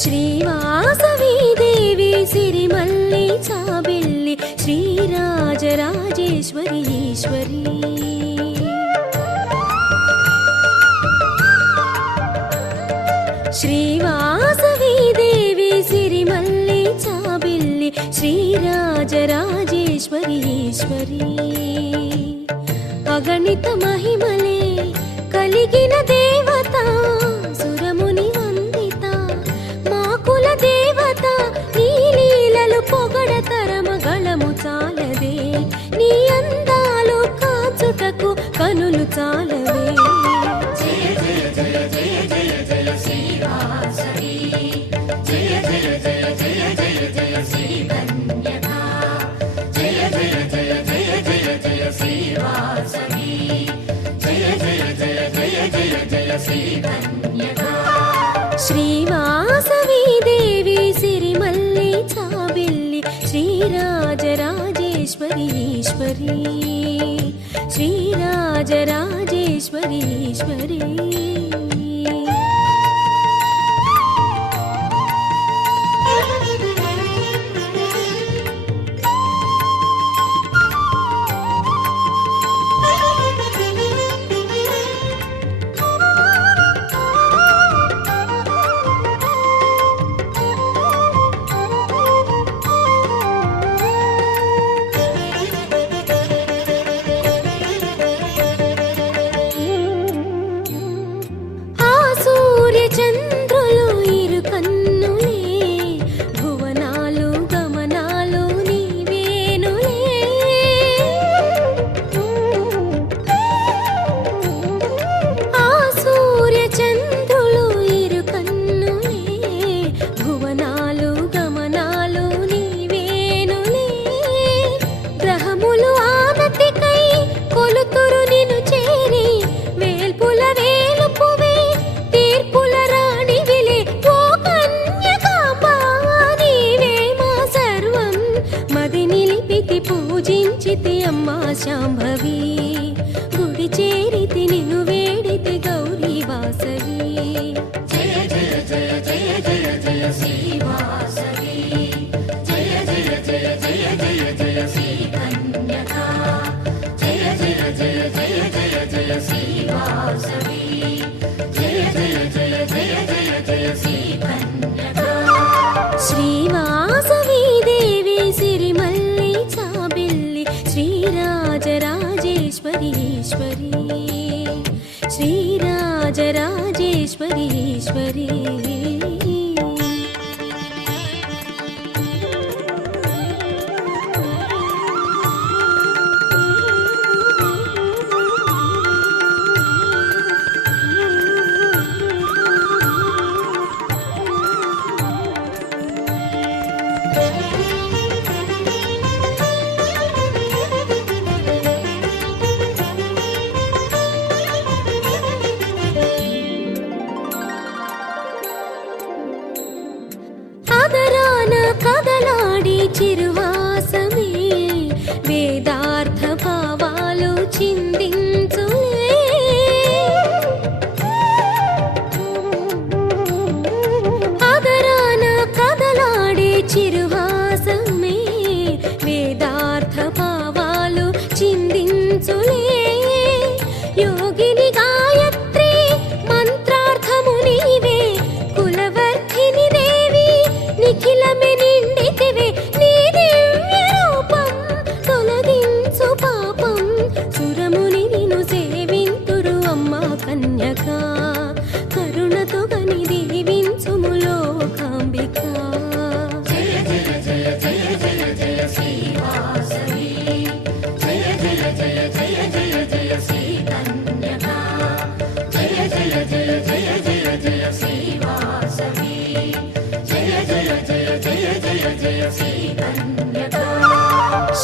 శ్రీవాసవి దేవి సిరిమల్లి చాబిల్లి శ్రీరాజరాజేశ్వరి ఈశ్వరి. శ్రీవాసవి దేవి సిరిమల్లి చాబిల్లి శ్రీరాజరాజేశ్వరి ఈశ్వరి. అగణిత మహిమలే కలిగిన దేవత సురముని వందిత మాకుల దేవత నీ లీలలు పొగడతరమగళము చాలదే నీ అందాలు కాచుటకు కనులు చాలవే. జయ జయ జయ జయ జయ జయ శ్రీవాసవి జయ జయ జయ జయ జయ జయ శ్రీ కన్యకా జయ జయ జయ జయ జయ జయ శ్రీవాసవి జయ జయ జయ జయ జయ జయ శ్రీ కన్యకా. శ్రీవాసవి దేవి సిరిమల్లి చాబిల్లి శ్రీరాజరాజేశ్వరి ఈశ్వరి. శ్రీరాజరాజేశ్వరి ఈశ్వరి. చంద్రులు ఇరు కన్నులే భువనాలు గమనాలు నీవేనులే. ఆ సూర్య చంద్రులు ఇరు కన్నులే భువనాలు గమనాలు నీవేనులే. గ్రహములు ఆనతికై కొలుతురు నిను చేరి వేల్పుల వేలుపువే తీర్పుల రాణివిలే ఓ కన్యకాంబా నీవే మా సర్వం మది నిలిపితి పూజించితి అమ్మా శాంభవి గుడి చేరితి నిన్ను వేడితి గౌరీ వాసవి. జయ జయ జయ జయ జయ జయ శ్రీవాసవి జయ జయ జయ జయ జయ జయ శ్రీ కన్యకా జయ జయ జయ జయ జయ జయ శ్రీవాసవి జయ జయ జయ జయ జయ జయ శ్రీ కన్యకా. శ్రీవాసవి దేవి సిరిమల్లి చాబిల్లి శ్రీరాజరాజేశ్వరి ఈశ్వరి. శ్రీరాజరాజేశ్వరి ఈశ్వరి.